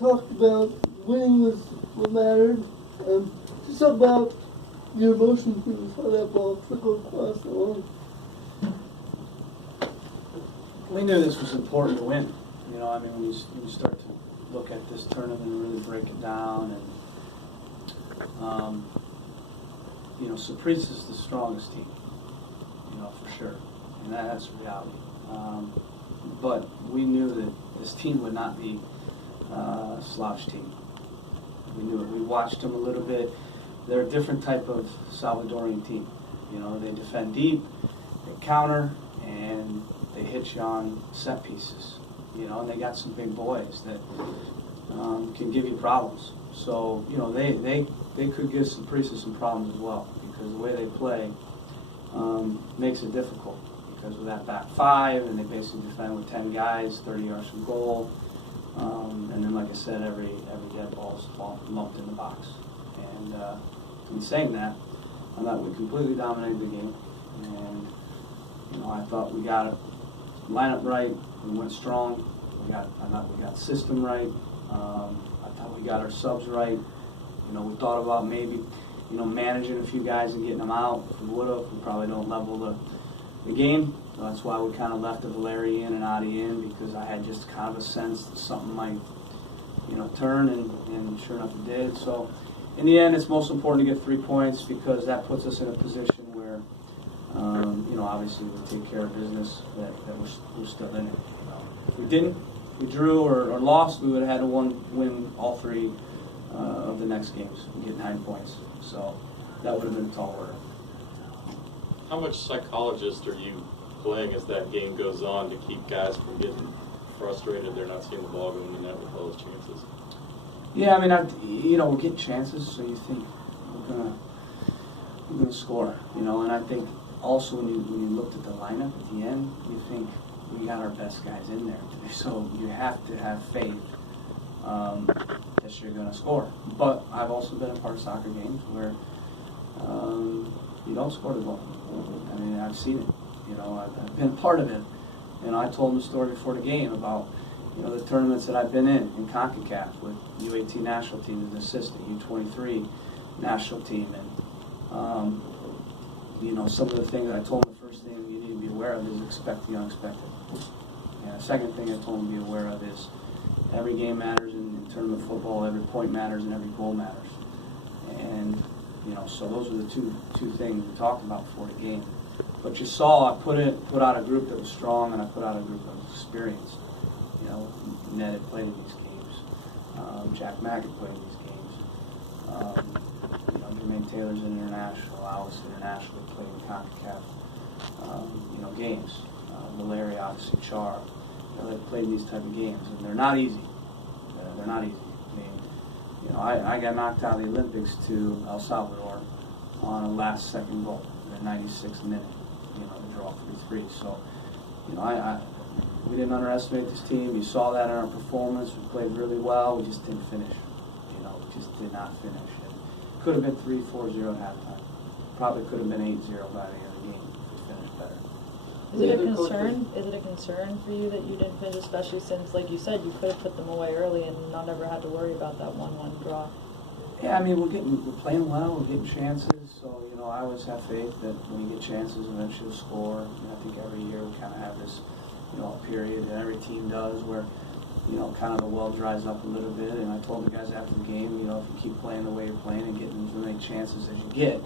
talked about winning was what mattered. Just talk about your emotions when you saw that ball trickle across the line. We knew this was important to win. You know, I mean, when you start to look at this tournament and really break it down, and you know, Surprise is the strongest team. You know, for sure, and that's reality. But we knew that this team would not be a slouch team. We knew it. We watched them a little bit. They're a different type of Salvadorian team. You know, they defend deep, they counter, and they hit you on set pieces. You know, and they got some big boys that can give you problems. So, you know, they could give Surprise some problems as well, because the way they play makes it difficult. Because of that back five, and they basically defend with 10 guys, 30 yards from goal. And then, like I said, every dead ball's lumped in the box. And in saying that, I thought we completely dominated the game. And, you know, I thought we got it lineup right. We went strong. I thought we got system right. I thought we got our subs right. You know, we thought about maybe, you know, managing a few guys and getting them out. If we would have, we probably don't level the game. So that's why we kind of left the Valeri in and Adi in, because I had just kind of a sense that something might, you know, turn, and sure enough it did. So in the end, it's most important to get 3 points, because that puts us in a position where, you know, obviously we take care of business, that we're still in it. You know, if we didn't, we drew or lost, we would have had to win all three of the next games and get 9 points. So that would have been a tall order. How much psychologist are you playing as that game goes on to keep guys from getting frustrated? They're not seeing the ball going in net with all those chances. Yeah, I mean, you know, we're getting chances, so you think we're gonna score, you know. And I think also when you looked at the lineup at the end, you think we got our best guys in there today. So you have to have faith that you're gonna score. But I've also been a part of soccer games where you don't score the goal. I mean, I've seen it. You know, I've been part of it. You know, I told them the story before the game about, you know, the tournaments that I've been in CONCACAF with U18 national team as an assistant, U23 national team, and you know, some of the things that I told them, the first thing you need to be aware of is expect the unexpected. And the second thing I told them to be aware of is every game matters in tournament football, every point matters, and every goal matters. And you know, so those are the two things we talked about before the game. But you saw I put out a group that was strong, and I put out a group that was experienced. You know, Ned had played in these games. Jack Mack had played in these games. You know, Jermaine Taylor's an international. Alice international played in CONCACAF. You know, games. Valeri, obviously, Char. You know, they've played these type of games, and they're not easy. They're not easy. I mean, you know, I got knocked out of the Olympics to El Salvador on a last-second goal in the 96th minute. You know, to draw 3-3. So, you know, we didn't underestimate this team. You saw that in our performance. We played really well. We just didn't finish. You know, we just did not finish. It could have been 3-4-0 at halftime. Probably could have been 8-0 by the end of the game if we finished better. Is it a concern? Is it a concern for you that you didn't finish, especially since, like you said, you could have put them away early and not ever had to worry about that 1-1 draw? Yeah, I mean, we're playing well. We're getting chances. So, you know, I always have faith that when you get chances, eventually you'll score. You know, I think every year we kind of have this, you know, period, and every team does, where, you know, kind of the well dries up a little bit. And I told the guys after the game, you know, if you keep playing the way you're playing and getting as many chances as you get,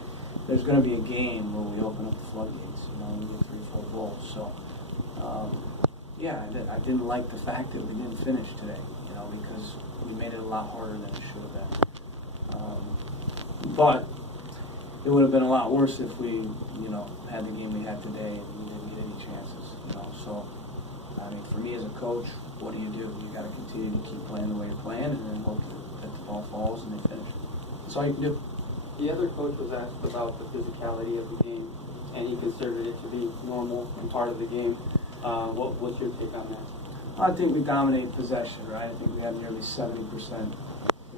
there's going to be a game where we open up the floodgates, you know, and we get 3-4 goals. So, yeah, I didn't like the fact that we didn't finish today, you know, because we made it a lot harder than it should have been. But it would have been a lot worse if we, you know, had the game we had today and we didn't get any chances, you know. So, I mean, for me as a coach, what do? You got to continue to keep playing the way you're playing, and then hope that the ball falls and they finish. That's all you can do. The other coach was asked about the physicality of the game, and he considered it to be normal and part of the game. What's your take on that? I think we dominate possession, right? I think we have nearly 70%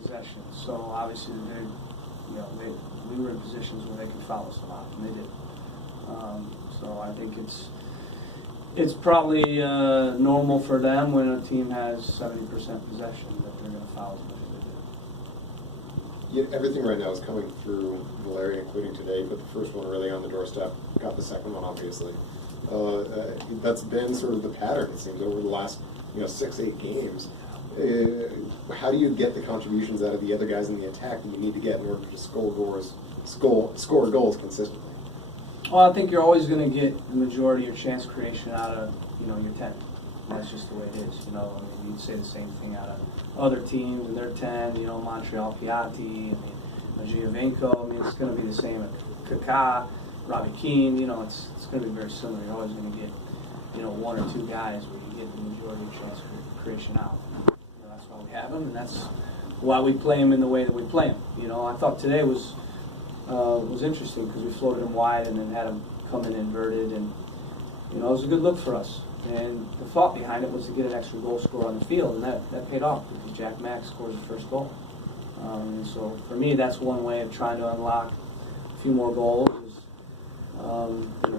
possession. So obviously, we were in positions where they could foul us a lot, and they did. So I think it's probably normal for them when a team has 70% possession that they're going to foul as much as they did. Yeah, everything right now is coming through Valeria, including today, but the first one really on the doorstep, got the second one, obviously. That's been sort of the pattern, it seems, over the last 6-8 games. How do you get the contributions out of the other guys in the attack that you need to get in order to score goals consistently? Well, I think you're always going to get the majority of your chance creation out of your 10. That's just the way it is. I mean, you'd say the same thing out of other teams and their 10. Montreal Piatti, Giovinco. I mean, it's going to be the same at Kaká, Robbie Keane. It's going to be very similar. You're always going to get one or two guys where you get the majority of chance creation out. That's why we have them, and that's why we play them in the way that we play them. I thought today was interesting because we floated them wide and then had them come in inverted, and it was a good look for us. And the thought behind it was to get an extra goal scorer on the field, and that paid off because Jack Max scores the first goal. And so for me, that's one way of trying to unlock a few more goals is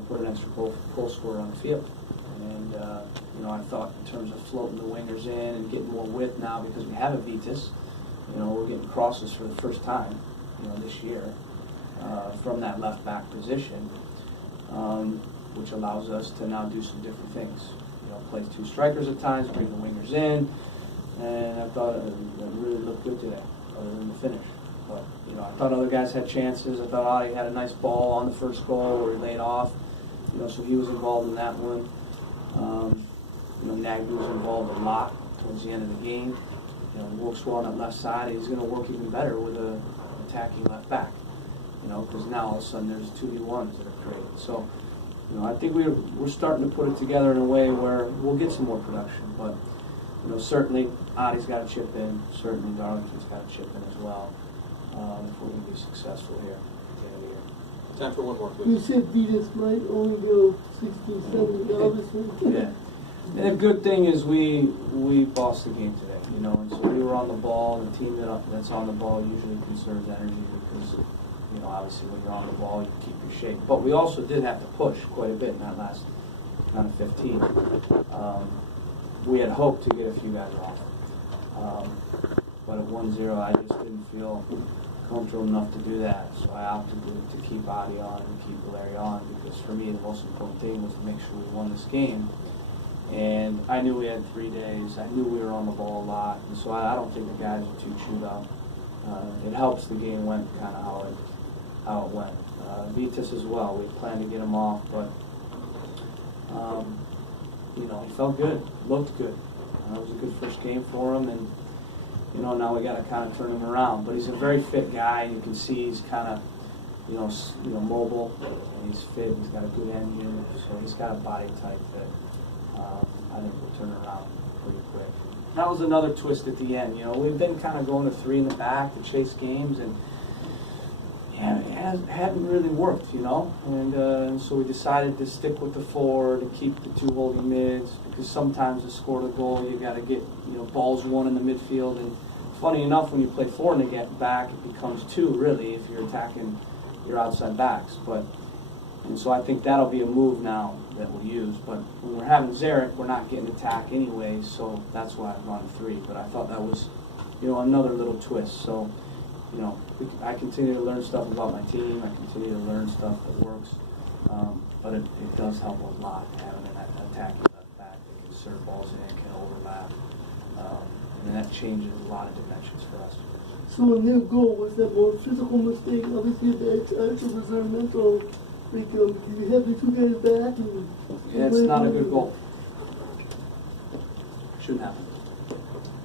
put an extra goal scorer on the field. And I thought in terms of floating the wingers in and getting more width now because we have a Vitas. We're getting crosses for the first time this year from that left back position. Which allows us to now do some different things. Play two strikers at times, bring the wingers in, and I thought it really looked good today, other than the finish. But I thought other guys had chances. I thought Adi had a nice ball on the first goal where he laid off, so he was involved in that one. Nagby was involved a lot towards the end of the game. He works well on that left side. He's going to work even better with an attacking left back, because now all of a sudden there's 2v1s that are created. So. I think we're starting to put it together in a way where we'll get some more production, but certainly Adi's got to chip in, certainly Darlington's got to chip in as well if we're going to be successful here at the end of the year. Time for one more, please. You said Vitas might only go 60, 70, obviously. Yeah. And the good thing is we bossed the game today, and so we were on the ball, and the team that's on the ball usually conserves energy because obviously when you're on the ball, you keep your shape. But we also did have to push quite a bit in that last kind of 15. We had hoped to get a few guys off. But at 1-0, I just didn't feel comfortable enough to do that. So I opted to keep Adi on and keep Valeri on because for me the most important thing was to make sure we won this game. And I knew we had 3 days. I knew we were on the ball a lot. And so I don't think the guys were too chewed up. It helps the game went kind of how it went. Vitas as well, we planned to get him off, but he felt good, looked good. It was a good first game for him, and now we got to kind of turn him around. But he's a very fit guy, and you can see he's kind of mobile, and he's fit. He's got a good engine, so he's got a body type that I think will turn around pretty quick. That was another twist at the end. We've been kind of going to 3 in the back to chase games, and it hadn't really worked, and so we decided to stick with the 4 to keep the 2 holding mids because sometimes to score the goal you got to get balls won in the midfield, and funny enough when you play 4 in the back it becomes 2 really if you're attacking your outside backs, and so I think that'll be a move now that we'll use. But when we're having Zarek, we're not getting attack anyway, so that's why I've gone to 3. But I thought that was another little twist. So. I continue to learn stuff about my team. I continue to learn stuff that works. But it does help a lot having an attacking left back that can serve balls in, can overlap. And that changes a lot of dimensions for us. So in their goal, was that more physical mistake? Obviously, that's actual reserve mental. Because you have the 2 guys back. Yeah, it's not a good goal. Shouldn't happen.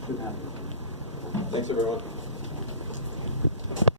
Shouldn't happen. Thanks, everyone.